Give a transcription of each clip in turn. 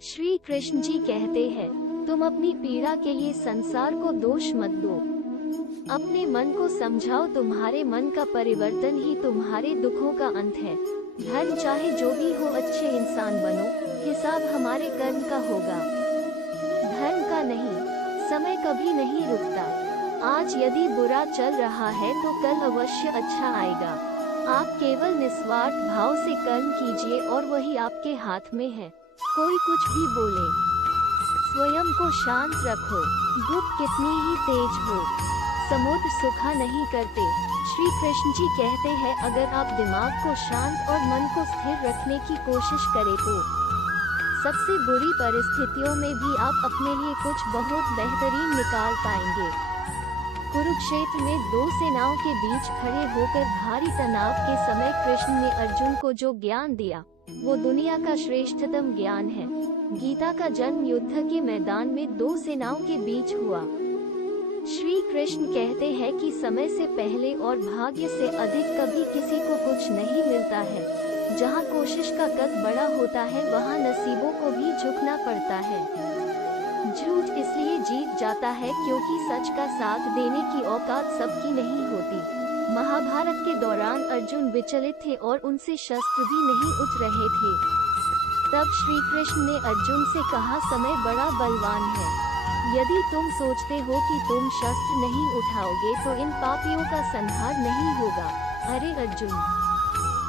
श्री कृष्ण जी कहते हैं, तुम अपनी पीड़ा के लिए संसार को दोष मत दो। अपने मन को समझाओ, तुम्हारे मन का परिवर्तन ही तुम्हारे दुखों का अंत है। धर्म चाहे जो भी हो, अच्छे इंसान बनो, हिसाब हमारे कर्म का होगा, धर्म का नहीं। समय कभी नहीं रुकता। आज यदि बुरा चल रहा है तो कल अवश्य अच्छा आएगा। आप केवल निस्वार्थ भाव से कर्म कीजिए और वही आपके हाथ में है। कोई कुछ भी बोले, स्वयं को शांत रखो। धूप कितनी ही तेज हो, समुद्र सूखा नहीं करते। श्री कृष्ण जी कहते हैं, अगर आप दिमाग को शांत और मन को स्थिर रखने की कोशिश करें तो सबसे बुरी परिस्थितियों में भी आप अपने लिए कुछ बहुत बेहतरीन निकाल पाएंगे। कुरुक्षेत्र में दो सेनाओं के बीच खड़े होकर भारी तनाव के समय कृष्ण ने अर्जुन को जो ज्ञान दिया वो दुनिया का श्रेष्ठतम ज्ञान है। गीता का जन्म युद्ध के मैदान में दो सेनाओं के बीच हुआ। श्री कृष्ण कहते हैं कि समय से पहले और भाग्य से अधिक कभी किसी को कुछ नहीं मिलता है। जहाँ कोशिश का कद बड़ा होता है वहाँ नसीबों को भी झुकना पड़ता है। झूठ इसलिए जीत जाता है क्योंकि सच का साथ देने की औकात सबकी नहीं होती। महाभारत के दौरान अर्जुन विचलित थे और उनसे शस्त्र भी नहीं उठ रहे थे। तब श्री कृष्ण ने अर्जुन से कहा, समय बड़ा बलवान है। यदि तुम सोचते हो कि तुम शस्त्र नहीं उठाओगे तो इन पापियों का संहार नहीं होगा। अरे अर्जुन,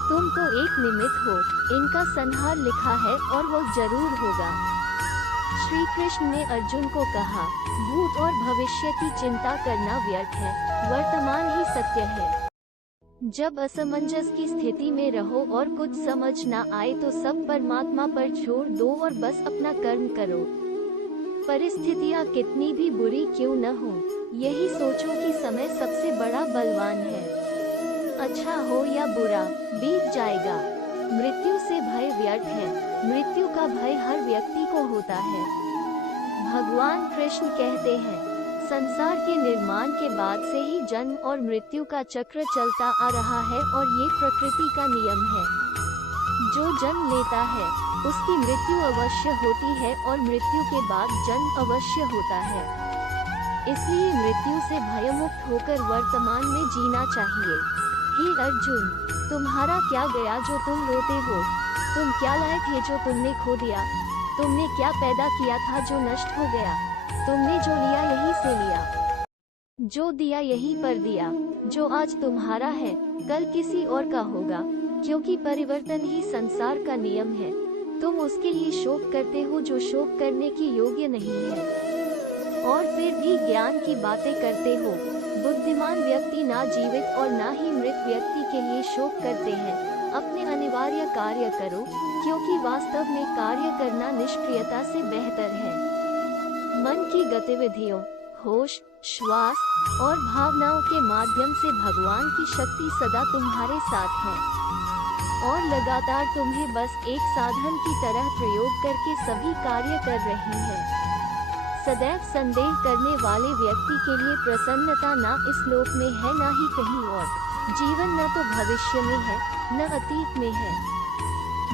तुम तो एक निमित्त हो, इनका संहार लिखा है और वो जरूर होगा। श्री कृष्ण ने अर्जुन को कहा, भूत और भविष्य की चिंता करना व्यर्थ है, वर्तमान ही सत्य है। जब असमंजस की स्थिति में रहो और कुछ समझ ना आए तो सब परमात्मा पर छोड़ दो और बस अपना कर्म करो। परिस्थितियाँ कितनी भी बुरी क्यों न हो, यही सोचो कि समय सबसे बड़ा बलवान है। अच्छा हो या बुरा, बीत जाएगा। मृत्यु से भय व्यर्थ है, मृत्यु का भय हर व्यक्ति को होता है। भगवान कृष्ण कहते हैं, संसार के निर्माण के बाद से ही जन्म और मृत्यु का चक्र चलता आ रहा है और ये प्रकृति का नियम है। जो जन्म लेता है उसकी मृत्यु अवश्य होती है और मृत्यु के बाद जन्म अवश्य होता है। इसलिए मृत्यु से भयमुक्त होकर वर्तमान में जीना चाहिए। हे अर्जुन, तुम्हारा क्या गया जो तुम रोते हो? तुम क्या लाए थे जो तुमने खो दिया? तुमने क्या पैदा किया था जो नष्ट हो गया? तुमने जो लिया यहीं से लिया, जो दिया यहीं पर दिया। जो आज तुम्हारा है कल किसी और का होगा, क्योंकि परिवर्तन ही संसार का नियम है। तुम उसके लिए शोक करते हो जो शोक करने की योग्य नहीं है, और फिर भी ज्ञान की बातें करते हो। बुद्धिमान व्यक्ति ना जीवित और ना ही मृत व्यक्ति के लिए शोक करते हैं। अपने अनिवार्य कार्य करो, क्योंकि वास्तव में कार्य करना निष्क्रियता से बेहतर है। मन की गतिविधियों, होश, श्वास और भावनाओं के माध्यम से भगवान की शक्ति सदा तुम्हारे साथ है और लगातार तुम्हें बस एक साधन की तरह प्रयोग करके सभी कार्य कर रही है। सदैव संदेह करने वाले व्यक्ति के लिए प्रसन्नता ना इस लोक में है ना ही कहीं और। जीवन न तो भविष्य में है न अतीत में है,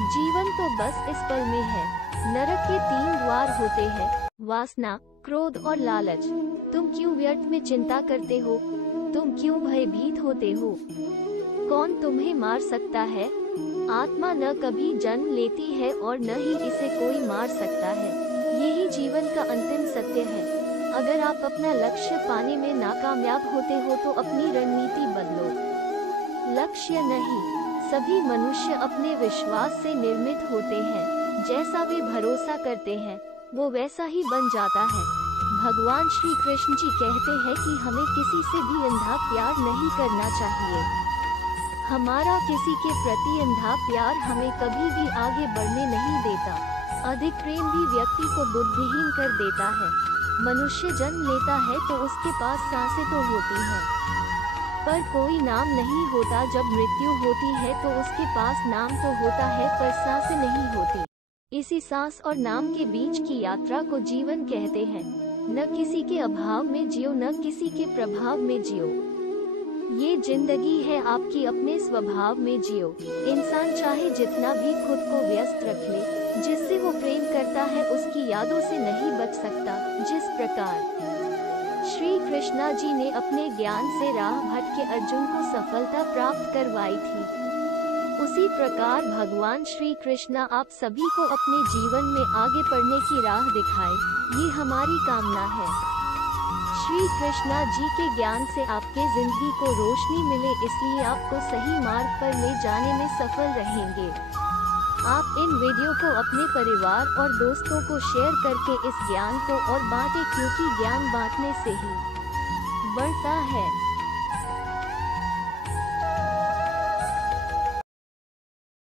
जीवन तो बस इस पल में है। नरक के 3 द्वार होते हैं, वासना, क्रोध और लालच। तुम क्यों व्यर्थ में चिंता करते हो? तुम क्यों भयभीत होते हो? कौन तुम्हें मार सकता है? आत्मा न कभी जन्म लेती है और न ही इसे कोई मार सकता है। यही जीवन का अंतिम सत्य है। अगर आप अपना लक्ष्य पाने में नाकामयाब होते हो तो अपनी रणनीति बदलो। लक्ष्य नहीं, सभी मनुष्य अपने विश्वास से निर्मित होते हैं। जैसा वे भरोसा करते हैं वो वैसा ही बन जाता है। भगवान श्री कृष्ण जी कहते हैं कि हमें किसी से भी अंधा प्यार नहीं करना चाहिए। हमारा किसी के प्रति अंधा प्यार हमें कभी भी आगे बढ़ने नहीं देता। अधिक प्रेम भी व्यक्ति को बुद्धिहीन कर देता है। मनुष्य जन्म लेता है तो उसके पास सांसें तो होती हैं, पर कोई नाम नहीं होता। जब मृत्यु होती है तो उसके पास नाम तो होता है पर सांसें नहीं होती। इसी सांस और नाम के बीच की यात्रा को जीवन कहते हैं। न किसी के अभाव में जियो, न किसी के प्रभाव में जियो। ये जिंदगी है आपकी, अपने स्वभाव में जियो। इंसान चाहे जितना भी खुद को व्यस्त रख ले, जिससे वो प्रेम करता है उसकी यादों से नहीं बच सकता। जिस प्रकार श्री कृष्णा जी ने अपने ज्ञान से राह भटके अर्जुन को सफलता प्राप्त करवाई थी, उसी प्रकार भगवान श्री कृष्णा आप सभी को अपने जीवन में आगे बढ़ने की राह दिखाए, ये हमारी कामना है। श्री कृष्णा जी के ज्ञान से आपके जिंदगी को रोशनी मिले, इसलिए आपको सही मार्ग पर ले जाने में सफल रहेंगे। आप इन वीडियो को अपने परिवार और दोस्तों को शेयर करके इस ज्ञान को और बांटें, क्योंकि ज्ञान बांटने से ही बढ़ता है।